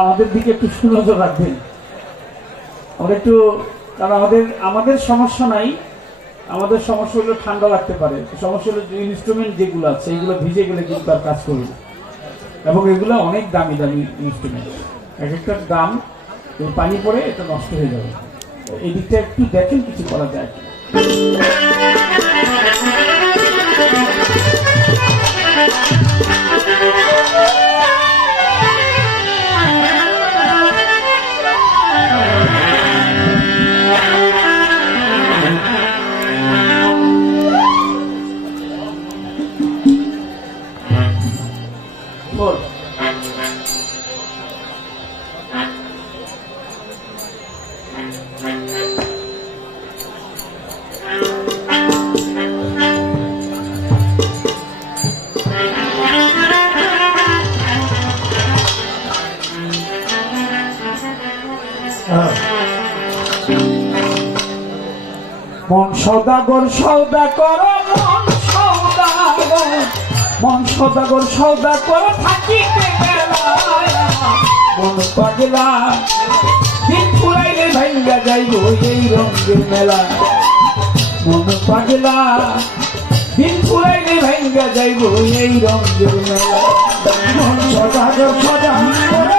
আমাদের দিকে একটু সুনজর রাখবেন। আমরা একটু, কারণ আমাদের সমস্যা নাই, আমাদের সমস্যা হলো ঠান্ডা লাগতে পারে, সমস্যা হলো ইনস্ট্রুমেন্ট যেগুলো আছে এগুলো ভিজে গেলে কিন্তু তার কাজ করবে, এবং এগুলো অনেক দামি দামি ইনস্ট্রুমেন্ট, এক একটার দাম, পানি পড়ে এটা নষ্ট হয়ে যাবে। এই দিকটা একটু দেখেন কিছু করা যায় কি। মন সদাগর সৌদা করো, মন সদাগর সৌদা করো, থাকিতে বেলায় মন পাগলা, দিন ফুরাইলে ভাঙ্গা যাইব এই রঙের মেলা। মন পাগলা, দিন ফুরাইলে ভাঙ্গা যাইব এই রঙের মেলা। মন সদাগর সদা করো,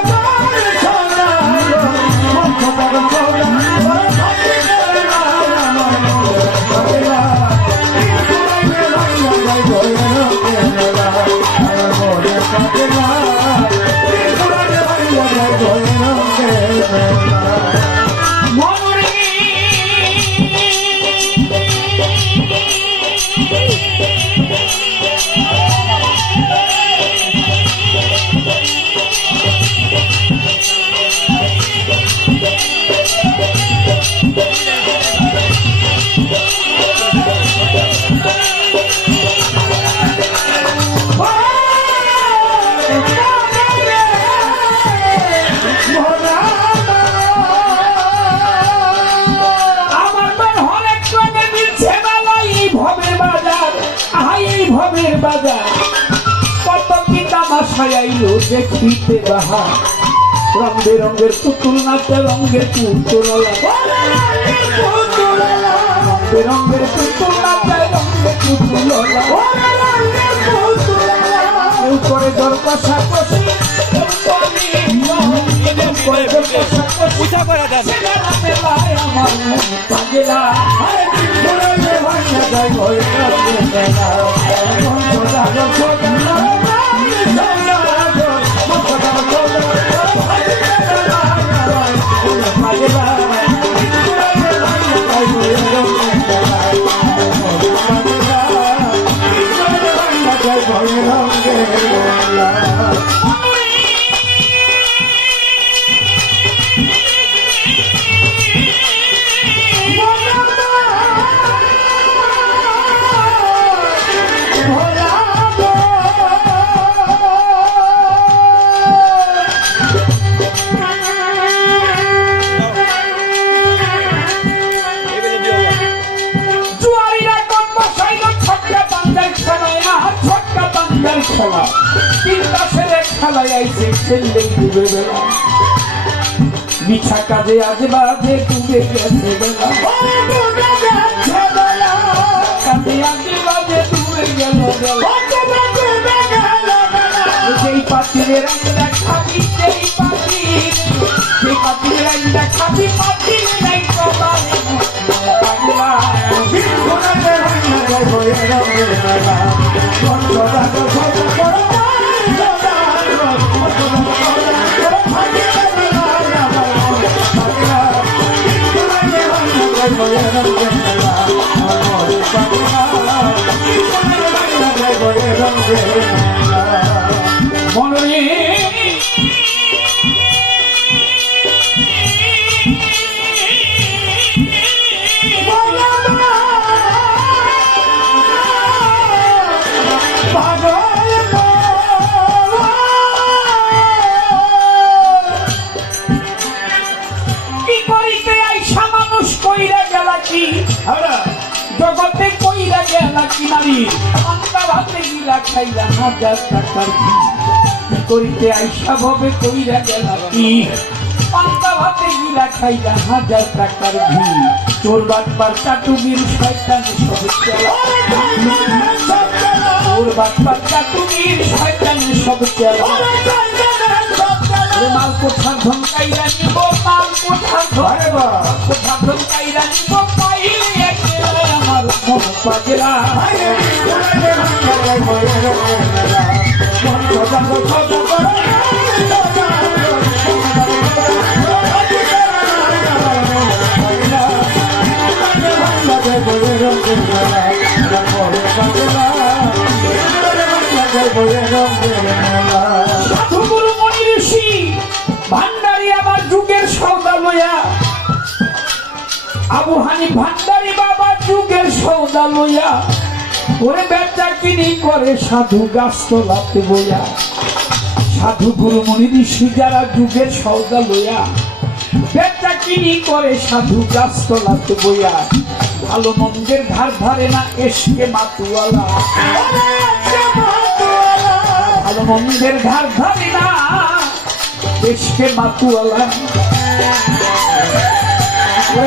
মন সদাগর সদা বাজার কত কি তামাশায় আইলো দেখিতে বাহার। রং বেরঙের পুতুল নাচে, রঙের পুতুল, রং বেরঙের পুতুল নাচে, রঙের পুতুল। কেউ করে দর কষাকষি, আমার পাগলা খেলা, তিনটা ছেলে খেলায় আইছে, খেললেই ডুবে বেলা। মিছা কাজে আজ বাজে ডুবে গেছে বেলা, কাজে আজ বাজে ডুবে গেল বেলা। যেই পাতিলের একটা খাবি, সেই পাতিলের একটা খাবি, পাতিল নাই কবার পাগলা। জগতে কইরা গেলা কি নারী, আমরা ভাতে গিলা খাইলা 1000 টাকার করিতে আইসা ভবে কইরা গেলা কি পান্তা ভাতে গিলা খাইলা 1000 টাকার ঘি তোর বাটপার চাটুগির শয়তান সব চেলা তোর বাটপার চাটুগির শয়তান সব চেলা মাল কোঠার ধমকাইরা নিব মাল কোঠার ধমকাইরা নিব পাইলে একেবারে আমার মন পাগলা সাধুগুরু মনি ঋষি ভান্ডারী আবার যুগের সৌদা লইয়া আবু হানি ভান্ডারী বাবা যুগের সৌদা লইয়া ওরে বেচা কিনি করে সাধু গাছ তোলাতে বইয়া সাধু গুরু মনি ঋষি যারা যুগের সৌদা লইয়া বেচা কিনি করে সাধু গাছ তোলাতে বইয়া ভালো মন্দের ধার ধারে না এসকে মাতুয়ালা ভালো মন্দের ধার ধারে না এসকে মাতুয়ালা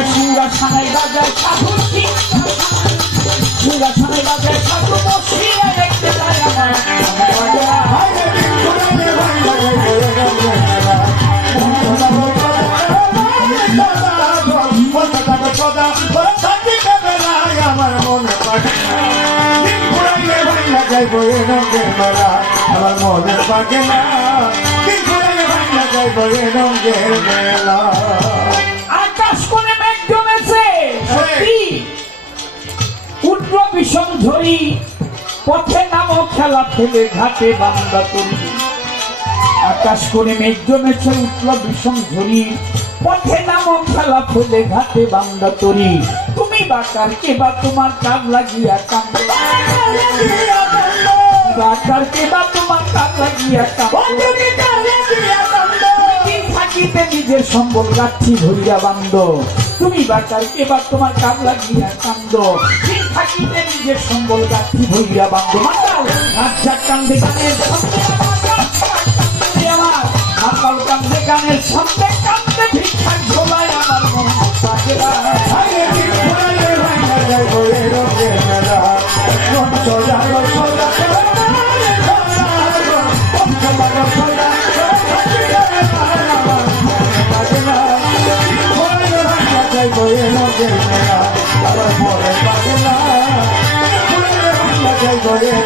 সিংহাসনায় বাজায় সাধু সিংহাসনায় বাজায় সাধু বসিয়া দেখতে পায় আমার আমার মনের পাগে না আকাশ কোণে মেঘ জমেছে সত্যি উঠল বিষম ঝরি পথে নামো খেলা ফেলে ঘাটে বান্দা তরি আকাশ কোণে মেঘ জমেছে উঠল বিষম ঝরি পথে নামো খেলা ফেলে ঘাটে বান্দা তরি তুমি বাকার কে বা তোমার কাম লাগিয়া কান্দে বাকার কে বা তোমার কাম লাগিয়া কান্দে থাকিতে নিজের সম্বল রাখছি ধরিয়া বান্দ তুমি বাকার কে বা তোমার কাম লাগিয়া কান্দ থাকিতে নিজের সম্বল রাখছি ধরিয়া বান্দ মাতাল আচ্ছা কান্দে গানের আমার মাতাল কান্দে গানের সন্ধ্যে কান্দে ভিক্ষার ঝোলায় আমার মন পাগলা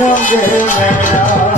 রঙের